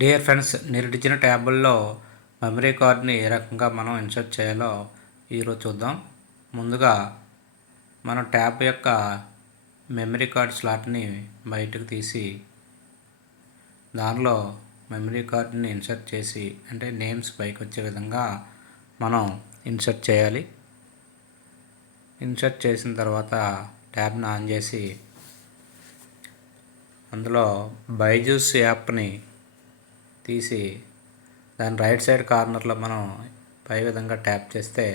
Dear friends, నేరిచ్చిన ట్యాబుల్లో memory కార్డ్ని ఏ రకంగా మనం ఇన్సర్ట్ చేయాలో ఈరోజు చూద్దాం. ముందుగా మనం ట్యాబ్ యొక్క మెమరీ కార్డ్ స్లాట్ని బయటకు తీసి దానిలో మెమరీ కార్డ్ని ఇన్సర్ట్ చేసి, అంటే నేమ్స్ పైకి వచ్చే విధంగా మనం ఇన్సర్ట్ చేయాలి. ఇన్సర్ట్ చేసిన తర్వాత ట్యాబ్ని ఆన్ చేసి అందులో బైజూస్ యాప్ని తీసి దాని రైట్ సైడ్ కార్నర్లో మనం పై విధంగా ట్యాప్ చేస్తే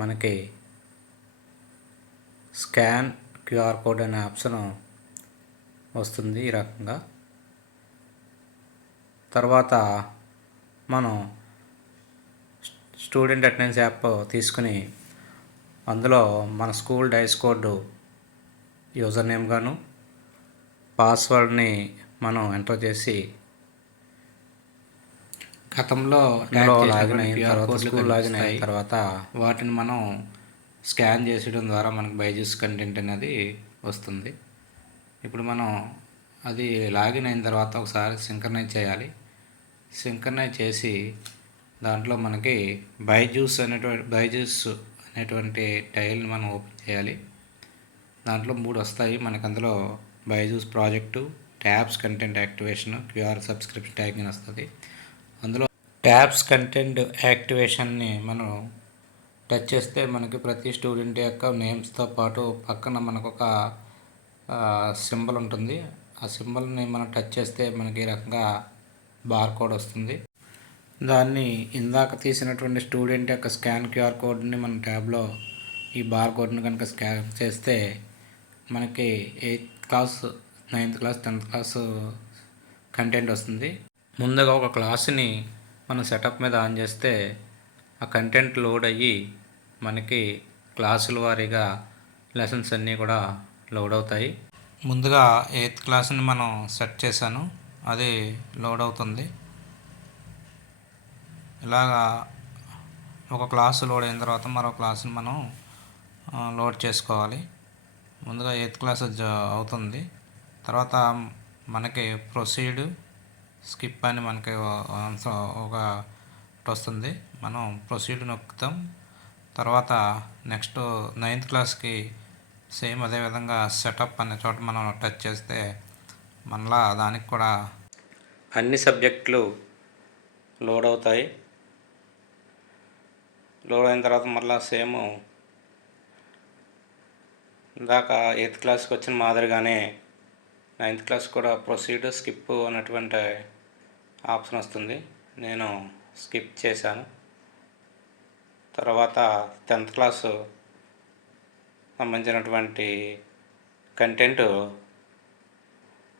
మనకి స్కాన్ క్యూఆర్ కోడ్ అనే ఆప్షన్ వస్తుంది. ఈ రకంగా తర్వాత మనం స్టూడెంట్ అటెండెన్స్ యాప్ తీసుకుని అందులో మన school DISE code user name గాను పాస్వర్డ్ని మనం ఎంటర్ చేసి గతంలో లాగిన్ అయిన తర్వాత స్కూల్ లాగిన్ అయిన తర్వాత వాటిని మనం స్కాన్ చేసేయడం ద్వారా మనకు బైజూస్ కంటెంట్ అనేది వస్తుంది. ఇప్పుడు మనం అది లాగిన్ అయిన తర్వాత ఒకసారి సింక్రనైజ్ చేయాలి. సింక్రనైజ్ చేసి దాంట్లో మనకి బైజూస్ అనేటువంటి టైల్ని మనం ఓపెన్ చేయాలి. దాంట్లో 3 వస్తాయి మనకు. అందులో Byju's project, tabs content activation, QR subscription tagging వస్తుంది. అందులో ట్యాబ్స్ కంటెంట్ యాక్టివేషన్ని మనం టచ్ చేస్తే మనకి ప్రతి స్టూడెంట్ యొక్క నేమ్స్తో పాటు పక్కన మనకు ఒక సింబల్ ఉంటుంది. ఆ సింబల్ని మనం టచ్ చేస్తే మనకి ఈ రకంగా బార్ కోడ్ వస్తుంది. దాన్ని ఇందాక తీసినటువంటి స్టూడెంట్ యొక్క స్కాన్ క్యూఆర్ కోడ్ని మన ట్యాబ్లో ఈ బార్ కోడ్ని కనుక స్కాన్ చేస్తే మనకి 8th class, 9th class, 10th class content వస్తుంది. ముందుగా ఒక క్లాస్ని మనం సెటప్ మీద ఆన్ చేస్తే ఆ కంటెంట్ లోడ్ అయ్యి మనకి క్లాసుల వారీగా లెసన్స్ అన్నీ కూడా లోడ్ అవుతాయి. ముందుగా 8th క్లాస్ని మనం సెట్ చేశాను, అది లోడ్ అవుతుంది. ఇలాగా ఒక క్లాసు లోడ్ అయిన తర్వాత మరో క్లాసుని మనం లోడ్ చేసుకోవాలి. ముందుగా 8th క్లాస్ అవుతుంది. తర్వాత మనకి ప్రొసీడ్, స్కిప్ అని మనకి ఒక వస్తుంది. మనం ప్రొసీడ్ నొక్కుతాం. తర్వాత నెక్స్ట్ 9th క్లాస్కి సేమ్ అదేవిధంగా సెటప్ అనే చోట మనం టచ్ చేస్తే మళ్ళా దానికి కూడా అన్ని సబ్జెక్టులు లోడ్ అవుతాయి. లోడ్ అయిన తర్వాత మళ్ళీ సేమ్ ఇందాక 8th క్లాస్కి వచ్చిన మాదిరిగానే 9th క్లాస్ కూడా ప్రొసీడ్, స్కిప్ అనేటువంటి ఆప్షన్ వస్తుంది. నేను స్కిప్ చేశాను. తర్వాత 10th క్లాసు సంబంధించినటువంటి కంటెంట్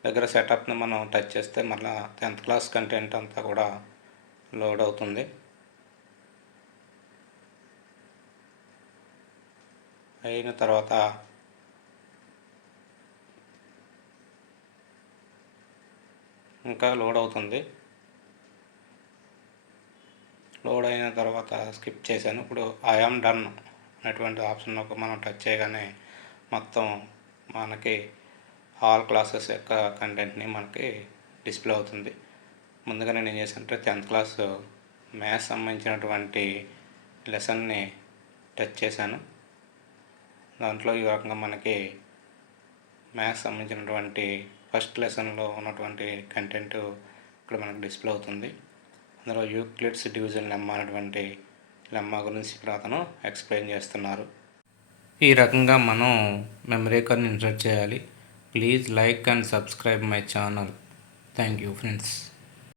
దగ్గర సెటప్ని మనం టచ్ చేస్తే మళ్ళీ 10th క్లాస్ కంటెంట్ అంతా కూడా లోడ్ అవుతుంది. అయిన తర్వాత ఇంకా లోడ్ అవుతుంది. లోడ్ అయిన తర్వాత స్కిప్ చేశాను. ఇప్పుడు ఐఆమ్ డన్ అనేటువంటి ఆప్షన్ మనం టచ్ చేయగానే మొత్తం మనకి ఆల్ క్లాసెస్ యొక్క కంటెంట్ని మనకి డిస్ప్లే అవుతుంది. ముందుగా నేను ఏం చేశానంటే 10th క్లాస్ మ్యాథ్స్ సంబంధించినటువంటి లెసన్ని టచ్ చేశాను. దాంట్లో ఈ రకంగా మనకి మ్యాథ్స్ సంబంధించినటువంటి ఫస్ట్ లెసన్లో ఉన్నటువంటి కంటెంట్ ఇక్కడ మనకు డిస్ప్లే అవుతుంది. అందులో యూక్లిడ్స్ డివిజన్ లెమ్మా అనేటువంటి లెమ్మా గురించి ఇక్కడ అతను ఎక్స్ప్లెయిన్ చేస్తున్నారు. ఈ రకంగా మనం మెమరీ కార్డ్ని ఇన్సర్ట్ చేయాలి. Please like and subscribe my channel. Thank you friends.